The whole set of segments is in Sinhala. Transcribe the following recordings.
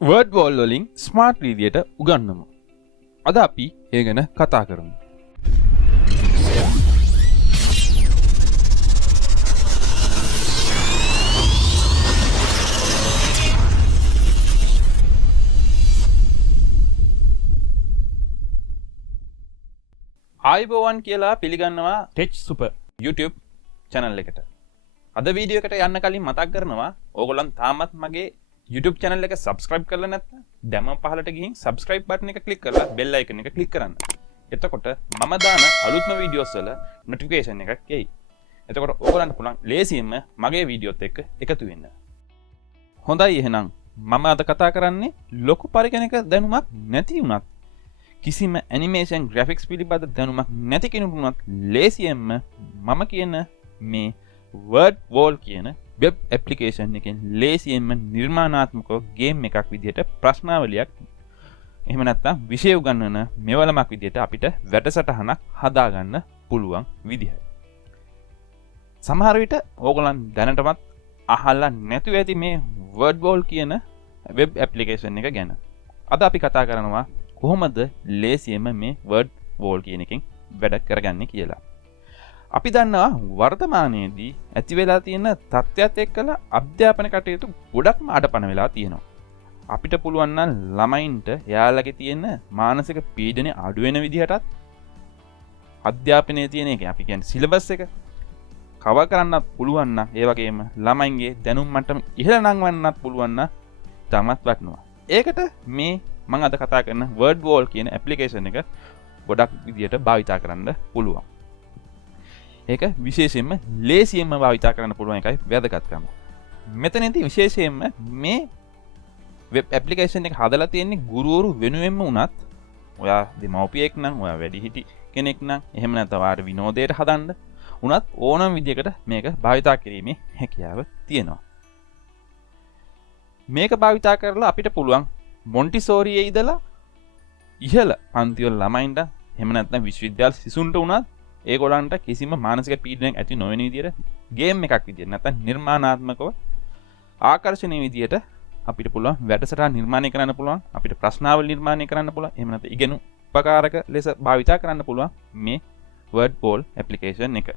Wordwall වලින් ස්මාර්ට් විදියට උගන්වමු. අද අපි ඒ ගැන කතා කරමු. ආයිබෝවන් කියලා පිළිගන්නවා ටෙච් සුපර් YouTube channel එකට. අද වීඩියෝ එකට යන්න කලින් මතක් කරනවා ඕගොල්ලන් තාමත් මගේ YouTube channel එක subscribe කරලා නැත්නම් දැන්ම පහලට ගිහින් subscribe button එක click කරලා bell icon එක click කරන්න. එතකොට මම දාන අලුත්ම videos වල notification එකක් එයි. එතකොට ඕගොල්ලන්ට පුළුවන් ලේසියෙන්ම මගේ වීඩියෝත් එක්ක එකතු වෙන්න. හොඳයි එහෙනම් මම අද කතා කරන්නේ ලොකු පරිගණක දැනුමක් නැති වුණත් කිසිම animation graphics පිළිබඳ දැනුමක් නැති කෙනෙකුට උනත් ලේසියෙන්ම මම කියන මේ Wordwall කියන web application එකෙන් ලේසියෙන්ම නිර්මාණාත්මකව game එකක් විදිහට ප්‍රශ්නාවලියක් එහෙම නැත්නම් විෂය උගන්වන මෙවලමක් විදිහට අපිට වැඩසටහනක් හදාගන්න පුළුවන් විදිහයි. සමහර විට ඕගොල්ලන් දැනටමත් අහලා නැතුව ඇති මේ Wordwall කියන web application එක ගැන. අද අපි කතා කරනවා කොහොමද ලේසියෙන්ම මේ Wordwall කියන එකෙන් වැඩ කරගන්නේ කියලා. අපි දන්නවා වර්තමානයේදී ඇති වෙලා තියෙන තත්ත්වයක් එක්කලා අධ්‍යාපන කටයුතු ගොඩක්ම අඩපණ වෙලා තියෙනවා. අපිට පුළුවන් නම් ළමයින්ට එයාලගේ තියෙන මානසික පීඩනය අඩු වෙන විදිහටත් අධ්‍යාපනයේ තියෙන එක අපි කියන්නේ සිලබස් එක කවර් කරන්නත් පුළුවන් නම් ඒ වගේම ළමයින්ගේ දැනුම් මට්ටම ඉහළ නංවන්නත් පුළුවන් නම් තමත් වටනවා. ඒකට මේ මම අද කතා කරන Wordwall කියන application එක ගොඩක් විදියට භාවිතා කරන්න පුළුවන්. ඒක විශේෂයෙන්ම ලේසියෙන්ම භාවිතා කරන්න පුළුවන් එකයි වැදගත්කම. මෙතනදී විශේෂයෙන්ම මේ web application එක හදලා තියෙන්නේ ගුරුවරු වෙනුවෙන්ම උනත් ඔයා දෙමව්පියෙක් නම් ඔයා වැඩිහිටි කෙනෙක් නම් එහෙම නැත්නම් ඔයාට විනෝදයට හදන්න උනත් ඕනම විදියකට මේක භාවිතා කිරීමේ හැකියාව තියෙනවා. මේක භාවිතා කරලා අපිට පුළුවන් මොන්ටිසෝරියේ ඉඳලා ඉහළ පන්ති වල ළමයින්ට එහෙම නැත්නම් විශ්වවිද්‍යාල සිසුන්ට උනත් ඒගොල්ලන්ට කිසිම මානසික පීඩනයක් ඇති නොවන විදියට ගේම් එකක් විදියට නැත්නම් නිර්මාණාත්මකව ආකර්ෂණීය විදියට අපිට පුළුවන් වැඩසටහන් නිර්මාණය කරන්න පුළුවන් අපිට ප්‍රශ්නාවල නිර්මාණය කරන්න පුළුවන් එහෙම නැත්නම් ඉගෙන උපකාරක ලෙස භාවිතා කරන්න පුළුවන් මේ Wordwall application එක.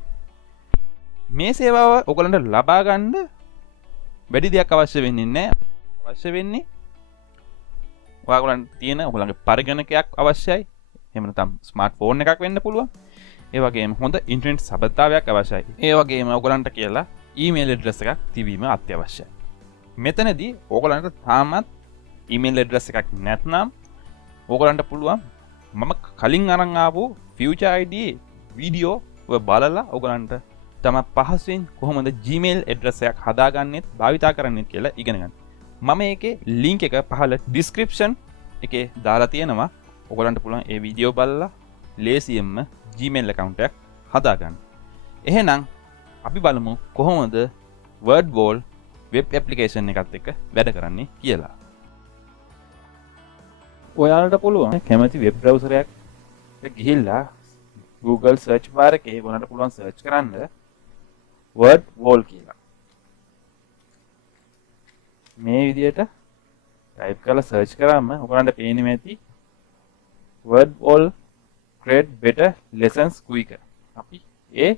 මේ සේවාව ඔයගොල්ලන්ට ලබා ගන්න වැඩි දෙයක් අවශ්‍ය වෙන්නේ නැහැ. අවශ්‍ය වෙන්නේ ඔයගොල්ලන්ට තියෙන ඔයගොල්ලන්ගේ පරිගණකයක් අවශ්‍යයි. එහෙම නැත්නම් ස්මාර්ට්ෆෝන් එකක් වෙන්න පුළුවන්. ඒ වගේම හොඳ ඉන්ටර්නෙට් සබඳතාවයක් අවශ්‍යයි. ඒ වගේම ඔයගොල්ලන්ට කියලා ඊමේල් ඇඩ්‍රස් එකක් තිබීම අත්‍යවශ්‍යයි. මෙතනදී ඔයගොල්ලන්ට තාමත් ඊමේල් ඇඩ්‍රස් එකක් නැත්නම් ඔයගොල්ලන්ට පුළුවන් මම කලින් අරන් ආපු future ID වීඩියෝ ඔය බලලා ඔයගොල්ලන්ට තම පහසුවෙන් කොහොමද Gmail ඇඩ්‍රස් එකක් හදාගන්නෙත් භාවිතා කරන්නෙත් කියලා ඉගෙන ගන්න. මම ඒකේ link එක පහළ description එකේ දාලා තියෙනවා. ඔයගොල්ලන්ට පුළුවන් ඒ වීඩියෝ බලලා ලේසියෙන්ම Gmail account එකක් හදාගන්න. එහෙනම් අපි බලමු කොහොමද Wordwall web application එකත් එක්ක වැඩ කරන්නේ කියලා. ඔයාලට පුළුවන් කැමති web browser එකක් ගිහිල්ලා Google search bar එකේ ඔයාලට පුළුවන් search කරන්න Wordwall කියලා. මේ විදිහට type කරලා search කරාම ඔයාලට පේන්නේ ඇති Wordwall create better lessons quicker. අපි ඒ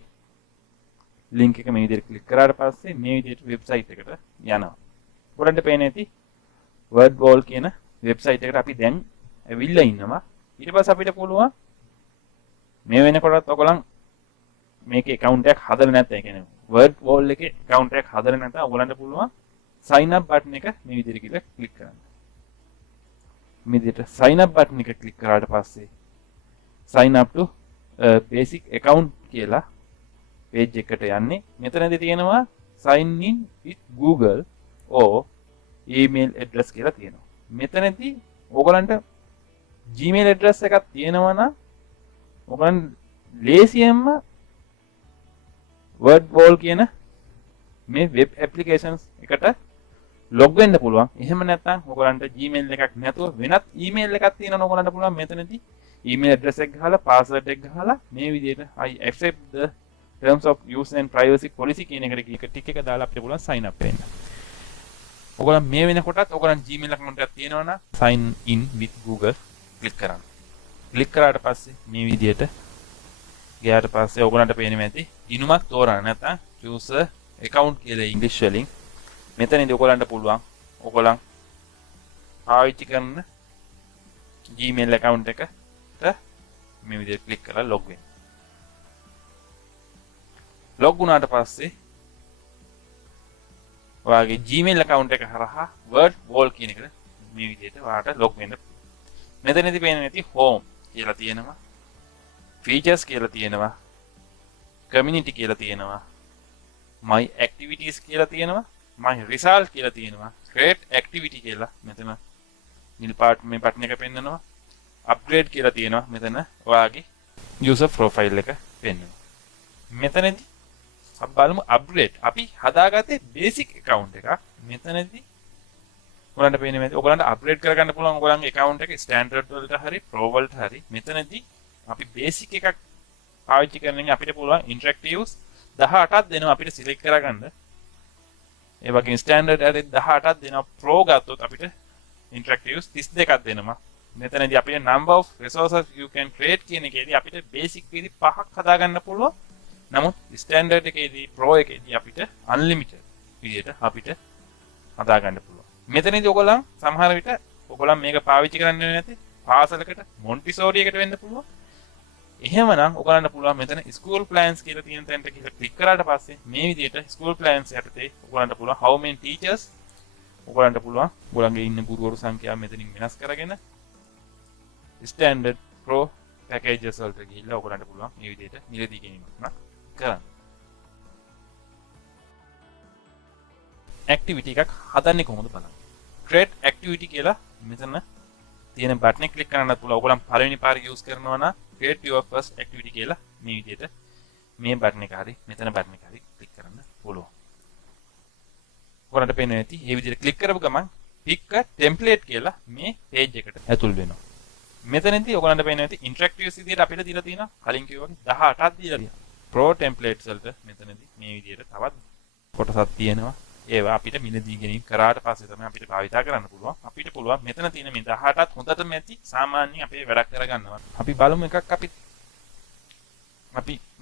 link එක මේ විදිහට click කරාට පස්සේ මේ විදිහට website එකට යනවා. ඔයාලට පේන්නේ ඇති Wordwall කියන website එකට අපි දැන් ඇවිල්ලා ඉන්නවා. ඊට පස්සේ අපිට පුළුවන් මේ වෙනකොටත් ඔයගොල්ලන් මේකේ account එකක් හදලා නැත්නම් ඒ කියන්නේ Wordwall එකේ account එකක් හදලා නැත්නම් ඔයගොල්ලන්ට පුළුවන් sign up button එක මේ විදිහට කියලා click කරන්න. මේ විදිහට sign up button එක click කරාට පස්සේ sign up to basic account කියලා page එකට යන්නේ. මෙතනදී තියෙනවා sign in with Google or email address කියලා තියෙනවා. මෙතනදී ඕගලන්ට Gmail address එකක් තියෙනවා නම් ඕගලන් ලේසියෙන්ම Wordwall කියන මේ web applications එකට log වෙන්න පුළුවන්. එහෙම නැත්නම් ඕගලන්ට Gmail එකක් නැතුව වෙනත් email එකක් තියෙනවා ඕගලන්ට පුළුවන් මෙතනදී email address එක ගහලා password එක ගහලා මේ විදිහට I accept the terms of use and privacy policy කියන එකට ටික එක දාලා අපිට පුළුවන් sign up වෙන්න. ඔයගොල්ලන් මේ වෙනකොටත් ඔයගොල්ලන් Gmail account එකක් තියෙනවා නම් sign in with Google click කරන්න. click කරාට පස්සේ මේ විදියට ගියාට පස්සේ ඔයගොල්ලන්ට පේන්නේ ඇති ඉනුමක් තෝරන්න නැත්නම් choose account කියලා ඉංග්‍රීසි වලින් මෙතනදී ඔයගොල්ලන්ට පුළුවන් ඔයගොල්ලන් පාවිච්චි කරන Gmail account එකට මේ විදිහට ක්ලික් කරලා log වෙන්න. log වුණාට පස්සේ ඔයාගේ Gmail account එක හරහා Wordwall කියන එකට මේ විදිහට ඔයාට log වෙන්න. මෙතනදී පේන්නේ නැති home කියලා තියෙනවා. features කියලා තියෙනවා. community කියලා තියෙනවා. my activities කියලා තියෙනවා. my result කියලා තියෙනවා. create activity කියලා මෙතන නිල් පාට මේ බටන් එක පෙන්නනවා. upgrade කියලා තියෙනවා. මෙතන ඔයාගේ user profile එක පෙන්නනවා. මෙතනදී අපි බලමු upgrade. අපි හදාගත්තේ basic account එකක්. මෙතනදී ඔයගලන්ට පේන්නේ මේ ඔයගලන්ට upgrade කරගන්න පුළුවන් ඔයගලන්ගේ account එක standard වලට හරි pro වලට හරි. මෙතනදී අපි basic එකක් පාවිච්චි කරනනම් අපිට පුළුවන් interactives 18ක් දෙනවා අපිට select කරගන්න. ඒ වගේම standard එකේ 18ක් දෙනවා. pro ගත්තොත් අපිට interactives 32ක් දෙනවා. මෙතනදී අපිට number of resources you can create කියන එකේදී අපිට basic විදි 5ක් හදාගන්න පුළුවන්. නමුත් ස්ටෑන්ඩර්ඩ් එකේදී pro එකේදී අපිට unlimited විදියට අපිට හදාගන්න පුළුවන්. මෙතනදී ඔයගොල්ලන් සමහර විට ඔයගොල්ලන් මේක පාවිච්චි කරන්නේ නැති පාසලකට මොන්ටිසෝරි එකට වෙන්න පුළුවන්. එහෙමනම් ඔයගලන්ට පුළුවන් මෙතන school plans කියලා තියෙන තැනට කියලා ක්ලික් කරාට පස්සේ මේ විදියට school plans යටතේ ඔයගලන්ට පුළුවන් how many teachers ඔයගලන්ට පුළුවන් ඔයගලන්ගේ ඉන්න ගුරුවරු සංඛ්‍යාව මෙතනින් වෙනස් කරගෙන standard pro packages වලට ගිහිල්ලා ඔයගලන්ට පුළුවන් මේ විදියට මිලදී ගැනීමක් කරන්න. activity එකක් හදන්නේ කොහොමද බලන්න. create activity කියලා මෙතන තියෙන බටන් එක ක්ලික් කරන්නත් පුළුවන්. ඔයගොල්ලන් පළවෙනි පාර යූස් කරනවා නම් create your first activity කියලා මේ විදියට මේ බටන් එක හරි මෙතන බටන් එක හරි ක්ලික් කරන්න පුළුවන්. ඔයගොල්ලන්ට පේන්නේ නැති මේ විදියට ක්ලික් කරපු ගමන් pick a template කියලා මේ page එකට ඇතුල් වෙනවා. මෙතනදී ඔයගොල්ලන්ට පේන්නේ නැති interactive විදියට අපිට දීලා තියෙනවා කලින් කිව්වා වගේ 18ක් දීලා තියෙනවා. pro templates වලට මෙතනදී මේ විදියට තවත් කොටසක් තියෙනවා. ඒවා අපිට මිලදී ගැනීම කරාට පස්සේ තමයි අපිට භාවිතා කරන්න පුළුවන්. අපිට පුළුවන් මෙතන තියෙන මේ 18ත් හොඳටම ඇති සාමාන්‍යයෙන් අපේ වැඩක් කරගන්නවා. අපි බලමු එකක්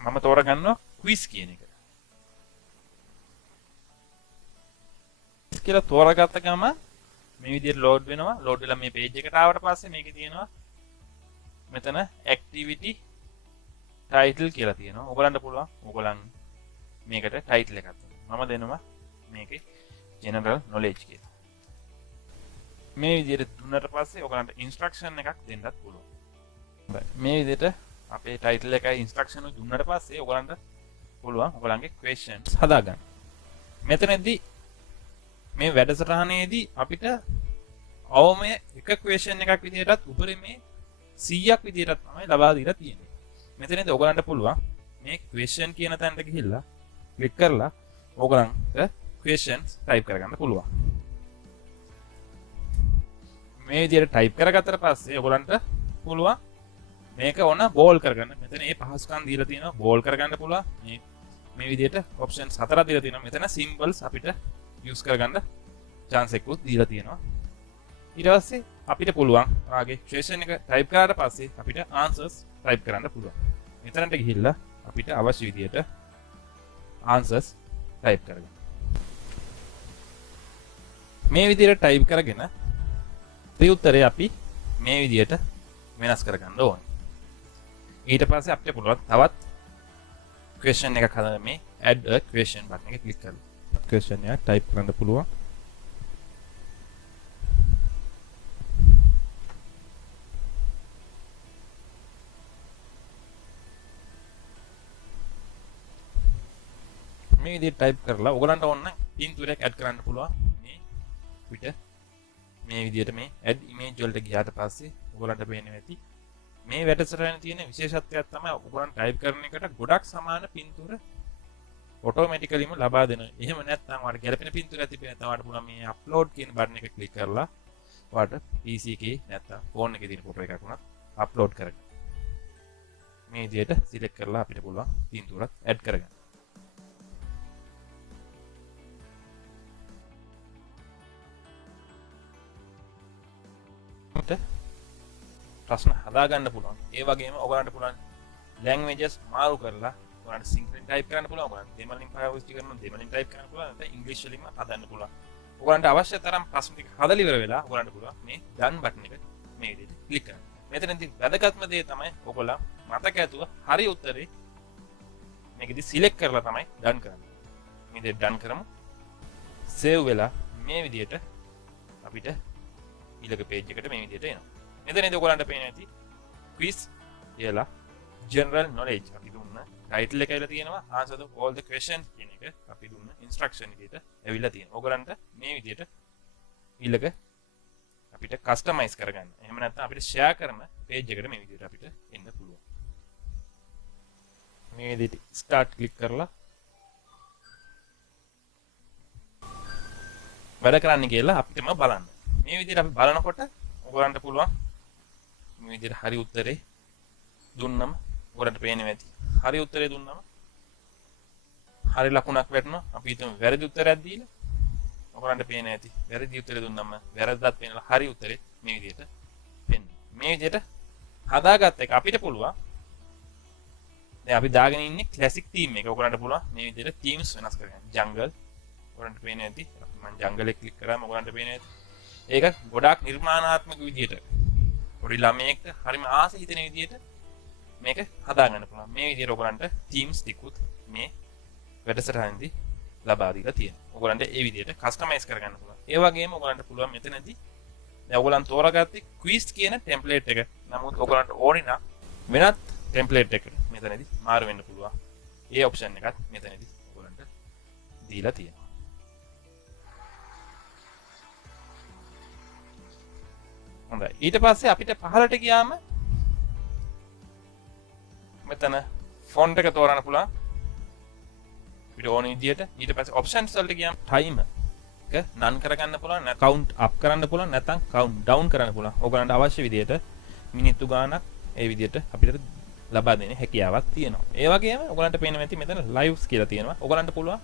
මම තෝරගන්නවා quiz කියන එක. කියලා තෝරාගත්ත ගමන් මේ විදිහට load වෙනවා. load වෙලා මේ page එකට ආවට පස්සේ මේකේ තියෙනවා මෙතන activity title කියලා තියෙනවා. ඔයගලන්ට පුළුවන් ඔයගලන් මේකට title එකක් දෙන්න. මම දෙනවා මේකේ general knowledge කියලා. මේ විදිහට දුන්නාට පස්සේ ඔයගලන්ට instruction එකක් දෙන්නත් පුළුවන්. මේ විදිහට අපේ title එකයි instruction එක දුන්නාට පස්සේ ඔයගලන්ට පුළුවන් ඔයගලන්ගේ questions හදාගන්න. මෙතනදී මේ වැඩසටහනේදී අපිට අවම එක question එකක් විදිහටත් උපරිමේ 100ක් විදිහටත් තමයි ලබා දීලා තියෙන්නේ. මෙතනදී ඔයගලන්ට පුළුවන් මේ question කියන තැනට ගිහිල්ලා ක්ලික් කරලා ඔයගලන්ට questions type කරගන්න පුළුවන්. මේ විදිහට type කරගත්තට පස්සේ ඔයගලන්ට පුළුවන් මේක ඕන bold කරගන්න. මෙතන මේ පහසුකම් දීලා තියෙනවා bold කරගන්න පුළුවන්. මේ විදිහට options 4ක් දීලා තියෙනවා. මෙතන symbols අපිට use කරගන්න chance එකකුත් දීලා තියෙනවා. ඊට පස්සේ අපිට පුළුවන් ආගේ question එක type කරාට පස්සේ අපිට answers type කරන්න පුළුවන්. මෙතනට ගිහිල්ලා අපිට අවශ්‍ය විදිහට answers type කරගන්න. මේ විදිහට type කරගෙන උත්තරේ අපි මේ විදිහට වෙනස් කරගන්න ඕනේ. ඊට පස්සේ අපිට පුළුවන් තවත් question එකක් හදන්න මේ add a question button එක ක්ලික් කරලා question එක type කරන්න පුළුවන්. මේ විදිහට type කරලා ඔයගලන්ට ඕන පින්තූරයක් add කරන්න පුළුවන්. මේ විදිහට මේ add image වලට ගියාට පස්සේ ඔයගලන්ට පේන්නේ නැති මේ වැඩසටහනේ තියෙන විශේෂත්වයක් තමයි ඔයගලන් type කරන එකට ගොඩක් සමාන පින්තූර ඔටෝමැටිකලිම ලබා දෙනවා. එහෙම නැත්නම් ඔයාලට ගැළපෙන පින්තූරයක් තිබෙන්නේ නැත්නම් ඔයාලට පුළුවන් මේ upload කියන බටන් එක ක්ලික් කරලා ඔයාලට PC එකේ නැත්නම් phone එකේ තියෙන ෆොටෝ එකක් උනත් upload කරගන්න. මේ විදිහට select කරලා අපිට පුළුවන් පින්තූරත් add කරගන්න. ප්‍රශ්න හදාගන්න පුළුවන්. ඒ වගේම ඔයගලන්ට පුළුවන් languages මාරු කරලා ඔයගලන්ට සිංහලෙන් ටයිප් කරන්න පුළුවන්. ඔයගලන්ට දෙමළෙන් පාවිච්චි කරනවා දෙමළෙන් ටයිප් කරන්න පුළුවන්. නැත්නම් ඉංග්‍රීසි වලින්ම හදන්න පුළුවන්. ඔයගලන්ට අවශ්‍ය තරම් ප්‍රශ්න ටික හදලා ඉවර වෙලා ඔයගලන්ට පුළුවන් මේ done button එක මේ විදිහට ක්ලික් කරන්න. මෙතනදී වැදගත්ම දේ තමයි ඔයගොල්ලෝ මතක ඇතුව හරි උත්තරේ මේකෙදි සිලෙක්ට් කරලා තමයි done කරන්නේ. මේ දේ done කරමු. save වෙලා මේ විදිහට අපිට ඊළඟ page එකට මේ විදිහට එනවා. මෙතනදී ඔයගලන්ට පේන ඇති quiz කියලා general knowledge අපි දුන්න title එක ඇවිල්ලා තියෙනවා answer to all the questions කියන එක අපි දුන්න instruction විදිහට ඇවිල්ලා තියෙනවා. ඔයගලන්ට මේ විදිහට ඊළඟ අපිට customize කරගන්න. එහෙම නැත්නම් අපිට share කරන page එකට මේ විදිහට අපිට එන්න පුළුවන්. මේ විදිහට start click කරලා වැඩ කරන්න කියලා අපිටම බලන්න. මේ විදිහට අපි බලනකොට ඔයගලන්ට පුළුවන් මේ විදිහට හරි උත්තරේ දුන්නම ඔයගලන්ට පේන්නේ නැති. හරි උත්තරේ දුන්නම හරි ලකුණක් වැටෙනවා. අපි හිතමු වැරදි උත්තරයක් දීලා ඔයගලන්ට පේන්නේ නැති. වැරදි උත්තරේ දුන්නම වැරද්දක් පේනලා හරි උත්තරේ මේ විදිහට පෙන්නනවා. මේ විදිහට හදාගත්ත එක අපිට පුළුවන්. දැන් අපි දාගෙන ඉන්නේ ක්ලාසික් තීම් එක. ඔයගලන්ට පුළුවන් මේ විදිහට තීම්ස් වෙනස් කරගන්න. ජංගල් ඔයගලන්ට පේන්නේ නැති. මම ජංගල් එක ක්ලික් කරාම ඔයගලන්ට පේන්නේ නැති. ඒක ගොඩාක් නිර්මාණාත්මක විදිහට පොඩි ළමයෙක්ට හරිම ආස හිතෙන විදිහට මේක හදාගන්න පුළුවන්. මේ විදිහට ඔයගලන්ට තීම්ස් ටිකුත් මේ වැඩසටහනේදී ලබා දීලා තියෙනවා. ඔයගලන්ට ඒ විදිහට කස්ටමයිස් කරගන්න පුළුවන්. ඒ වගේම ඔයගලන්ට පුළුවන් මෙතනදී දැන් ඔයගලන් තෝරාගත්තේ quiz කියන ටෙම්ප්ලේට් එක. නමුත් ඔයගලන්ට ඕනේ නම් වෙනත් ටෙම්ප්ලේට් එකකට මෙතනදී මාරු වෙන්න පුළුවන්. ඒ ඔප්ෂන් එකත් මෙතනදී ඔයගලන්ට දීලා තියෙනවා. හොඳයි. ඊට පස්සේ අපිට පහළට ගියාම මෙතන ෆොන්ට් එක තෝරන්න පුළුවන්. අපිට ඕන විදිහට. ඊට පස්සේ ඔප්ෂන්ස් වලට ගියාම ටයිමර් එක නන් කරගන්න පුළුවන්. නැත්නම් කවුන්ට් අප් කරන්න පුළුවන්. නැත්නම් කවුන්ට් ඩවුන් කරන්න පුළුවන්. ඔයගලන්ට අවශ්‍ය විදිහට මිනිත්තු ගාණක් ඒ විදිහට අපිට ලබා දෙන්න හැකියාවක් තියෙනවා. ඒ වගේම ඔයගලන්ට පේන්න ඇති මෙතන ලයිව්ස් කියලා තියෙනවා. ඔයගලන්ට පුළුවන්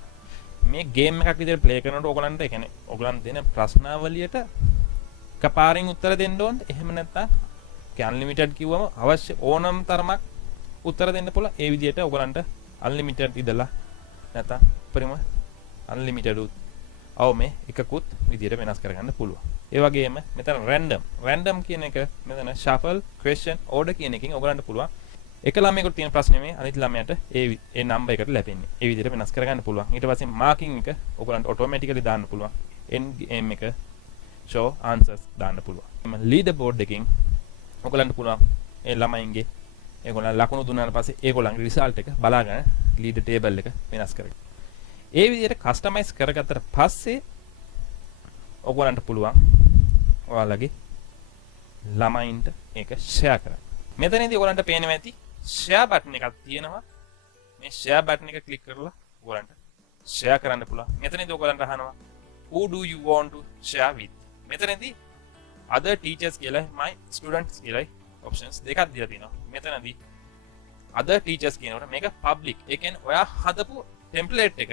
මේ ගේම් එකක් විදිහට ප්ලේ කරනකොට ඔයගලන්ට ඒ කියන්නේ ඔයගලන් දෙන ප්‍රශ්නාවලියට එකපාරින් උත්තර දෙන්න ඕනේ. එහෙම නැත්නම් අන්ලිමිටඩ් කිව්වම අවශ්‍ය ඕනම තරමක් උත්තර දෙන්න පුළුවන්. ඒ විදිහට ඔයගලන්ට අන්ලිමිටඩ් ඉදලා නැත්නම් උපරිම අන්ලිමිටඩ් අව මේ එකකුත් විදිහට වෙනස් කරගන්න පුළුවන්. ඒ වගේම මෙතන රැන්ඩම් කියන එක මෙතන shuffle question order කියන එකකින් ඔයගලන්ට පුළුවන් එක ළමයෙකුට තියෙන ප්‍රශ්නේ මේ අනිත් ළමයාට ඒ නම්බර් එකට ලැබෙන්නේ. ඒ විදිහට වෙනස් කරගන්න පුළුවන්. ඊට පස්සේ මාකින් එක ඔයගලන්ට ඔටෝමැටිකලි දාන්න පුළුවන්. end game එක show answers දාන්න පුළුවන්. leaderboard එකකින් ඔයගලන්ට පුළුවන් ඒ ළමයින්ගේ ඒගොල්ලන් ලකුණු දුන්නාට පස්සේ ඒගොල්ලන්ගේ රිසල්ට් එක බලාගෙන ලීඩර් ටේබල් එක වෙනස් කරගන්න. ඒ විදිහට කස්ටමයිස් කරගත්තට පස්සේ ඔයගොල්ලන්ට පුළුවන් ඔයාලගේ ළමයින්ට ඒක ෂෙයා කරන්න. මෙතනදී ඔයගොල්ලන්ට පේනවා ඇති ෂෙයා බටන් එකක් තියෙනවා. මේ ෂෙයා බටන් එක ක්ලික් කරලා ඔයගොල්ලන්ට ෂෙයා කරන්න පුළුවන්. මෙතනදී ඔයගොල්ලන්ට අහනවා who do you want to share with. මෙතනදී other teachers කියලා my students කියලා options දෙකක් දීලා තියෙනවා. මෙතනදී other teachers කියනකොට මේක public. ඒ කියන්නේ ඔයා හදපු template එක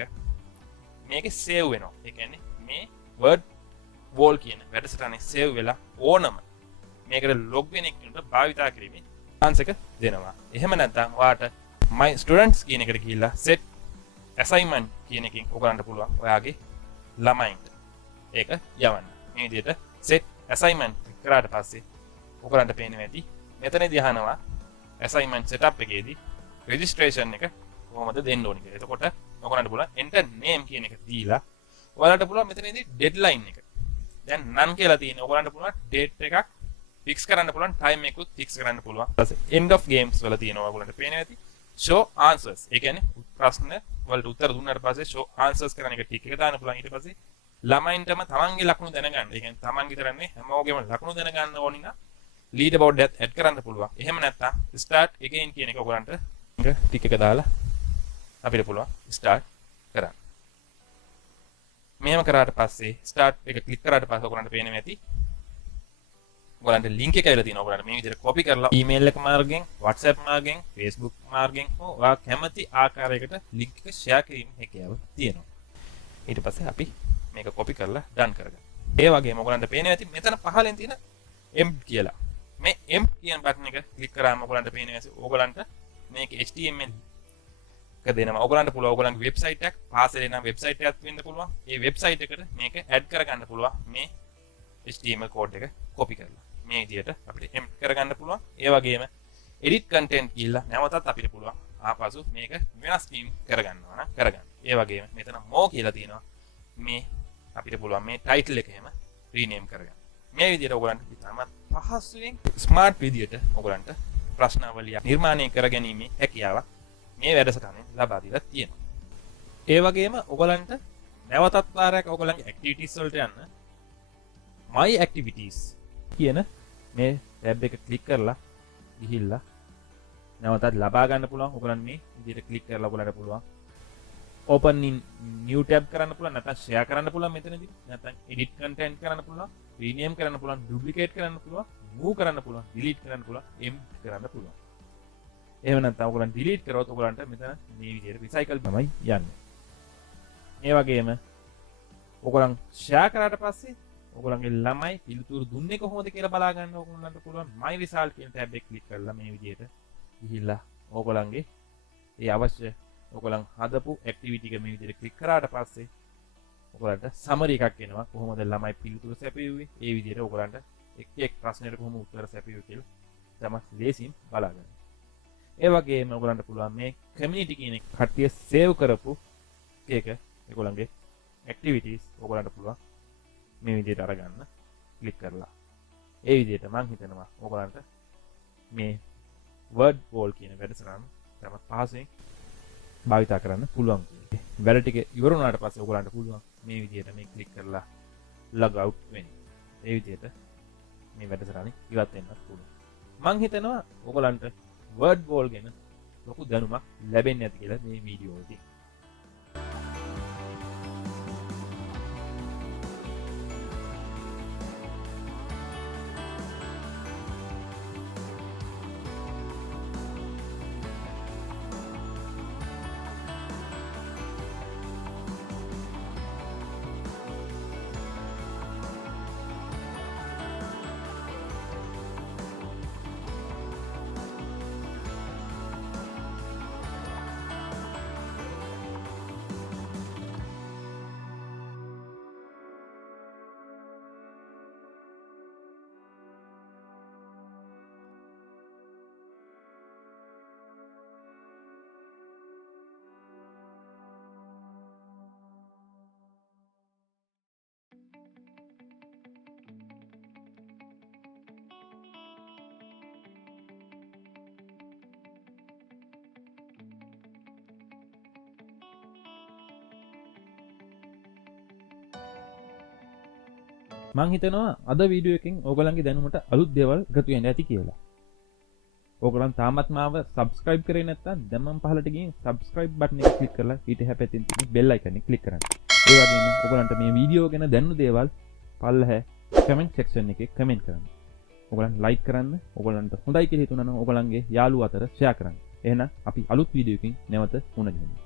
මේකේ save වෙනවා. ඒ කියන්නේ මේ Wordwall කියන වැඩසටහනේ save වෙලා ඕනම මේකට log වෙන කෙනෙකුට භාවිතා කිරීමේ chance එක දෙනවා. එහෙම නැත්නම් ඔයාට my students කියන එකට ගිහිල්ලා set assignment කියන එකෙන් ඔයගලන්ට පුළුවන් ඔයාගේ ළමයින්ට ඒක යවන්න. මේ විදිහට set assignment කරාට පස්සේ ඔයගලන්ට පේනවා ඇති මෙතනදී අහනවා assignment setup එකේදී registration එක කොහොමද දෙන්න ඕනේ කියලා. එතකොට ඔයගලන්ට පුළුවන් enter name කියන එක දීලා ඔයාලට පුළුවන් මෙතනදී deadline එක. දැන් none කියලා තියෙන ඔයගලන්ට පුළුවන් date එකක් fix කරන්න පුළුවන්, time එකකුත් fix කරන්න පුළුවන්. ඊට පස්සේ end of games වල තියෙනවා ඔයගලන්ට පේනවා ඇති show answers. ඒ කියන්නේ ප්‍රශ්න වලට උත්තර දුන්නාට පස්සේ show answers කරන එක ටික එක දාන්න පුළුවන්. ඊට පස්සේ ළමයින්ටම තමන්ගේ ලකුණු දැනගන්න. ඒ කියන්නේ තමන් විතරන්නේ හැමෝගෙම ලකුණු දැනගන්න ඕනි නම් leaderboard එකත් add කරන්න පුළුවන්. එහෙම නැත්නම් start again කියන එක ඔයගලන්ට ටික එක දාලා අපිට පුළුවන් start කරන්න. මෙහෙම කරාට පස්සේ start එක click කරාට පස්සේ ඔයගලන්ට පේනවා ඇති ඔයගලන්ට link එක ඇවිල්ලා තියෙනවා. ඔයගලන්ට මේ විදිහට copy කරලා email එක මාර්ගෙන්, WhatsApp මාර්ගෙන්, Facebook මාර්ගෙන් ඔයා කැමති ආකාරයකට link එක share කිරීම හැකියාව තියෙනවා. ඊට පස්සේ අපි මේක copy කරලා done කරගන්න. ඒ වගේම ඔයගලන්ට පේනවා ඇති මෙතන පහලෙන් තියෙන emp කියලා. මේ M කියන බටන් එක ක්ලික් කරාම ඔයගලන්ට පේනවා ඔයගලන්ට මේක HTML එක දෙනවා. ඔයගලන්ට පුළුවන් ඔයගලන්ගේ වෙබ්සයිට් එකක් පාසලේ නම් වෙබ්සයිට් එකක් වෙන්න පුළුවන්. ඒ වෙබ්සයිට් එකට මේක ඇඩ් කරගන්න පුළුවන් මේ HTML කෝඩ් එක කොපි කරලා. මේ විදිහට අපිට M කරගන්න පුළුවන්. ඒ වගේම edit content කියලා නැවතත් අපිට පුළුවන් ආපසු මේක වෙනස් වීම කරගන්නවා නම් කරගන්න. ඒ වගේම මෙතන more කියලා තියෙනවා. මේ අපිට පුළුවන් මේ title එක එහෙම rename කරගන්න. මේ විදිහට ඔයගලන්ට ඉතාමත් පහසුවෙන් ස්මාර්ට් විදිහට ඔයගලන්ට ප්‍රශ්නාවලිය නිර්මාණය කරගැනීමේ හැකියාවක් මේ වැඩසටහනෙන් ලබා දීලා තියෙනවා. ඒ වගේම ඔයගලන්ට නැවතත් වාරයක් ඔයගලන්ගේ activities වලට යන්න my activities කියන මේ ටැබ් එක ක්ලික් කරලා ගිහිල්ලා නැවතත් ලබා ගන්න පුළුවන්. ඔයගලන් මේ විදිහට ක්ලික් කරලා ඔයගලන්ට පුළුවන් open in new tab කරන්න පුළුවන්, නැත්නම් share කරන්න පුළුවන් මෙතනදී, නැත්නම් edit content කරන්න පුළුවන්, rename කරන්න පුළුවන්, duplicate කරන්න පුළුවන්, move කරන්න පුළුවන්, delete කරන්න පුළුවන්, empty කරන්න පුළුවන්. එහෙම නැත්නම් ඔයගලන් delete කරොත් ඔයගලන්ට මෙතන මේ විදිහට recycle තමයි යන්නේ. ඒ වගේම ඔයගලන් share කරාට පස්සේ ඔයගලන්ගේ ළමයි පිළිතුරු දුන්නේ කොහොමද කියලා බලා ගන්න ඔයගලන්ට පුළුවන් my result කියන tab එක ක්ලික් කරලා මේ විදිහට ගිහිල්ලා ඔයගලන්ගේ ඒ අවශ්‍ය ඔයගලන් හදපු ඇක්ටිවිටි එක මේ විදිහට ක්ලික් කරාට පස්සේ ඔයගලන්ට සමරි එකක් එනවා කොහොමද ළමයි පිළිතුරු සැපයුවේ. ඒ විදිහට ඔයගලන්ට එක් එක් ප්‍රශ්නෙට කොහොම උත්තර සැපයුවේ කියලා තමයි ලේසියෙන් බලා ගන්න. ඒ වගේම ඔයගලන්ට පුළුවන් මේ කමියුනිටි කියන එක කට්ටිය සේව් කරපු එක ඔයගලන්ගේ ඇක්ටිවිටීස් ඔයගලන්ට පුළුවන් මේ විදිහට අරගන්න ක්ලික් කරලා. ඒ විදිහට මම හිතනවා ඔයගලන්ට මේ Wordwall කියන වැඩසටහන තමයි පහසුවෙන් භාවිතා කරන්න පුළුවන්. වැඩ ටික ඉවර වුණාට පස්සේ ඔයගලන්ට පුළුවන් මේ විදිහට මේ ක්ලික් කරලා log out වෙන්න. ඒ විදිහට මේ වැඩසටහන ඉවත් වෙන්නත් පුළුවන්. මම හිතනවා ඔයගලන්ට Wordwall ගැන ලොකු දැනුමක් ලැබෙන්නේ නැති කියලා මේ වීඩියෝ එකේ. මං හිතනවා අද වීඩියෝ එකෙන් ඕගලන්ගේ දැනුමට අලුත් දේවල් එකතු වෙන්න ඇති කියලා. ඕගලන් තාමත් මාව subscribe කරේ නැත්නම් දැන් මම පහලට ගිහින් subscribe button එක click කරලා ඊට එහා පැත්තෙන් තියෙන bell icon එක click කරන්න. ඒ වගේම ඕගලන්ට මේ වීඩියෝ ගැන දැනුණු දේවල් පල්ලෙහා comment section එකේ comment කරන්න. ඕගලන් like කරන්න, ඕගලන්ට හොඳයි කියලා හිතුණා නම් ඕගලන්ගේ යාළුවෝ අතර share කරන්න. එහෙනම් අපි අලුත් වීඩියෝ එකකින් නැවත මුණ ගැහෙමු.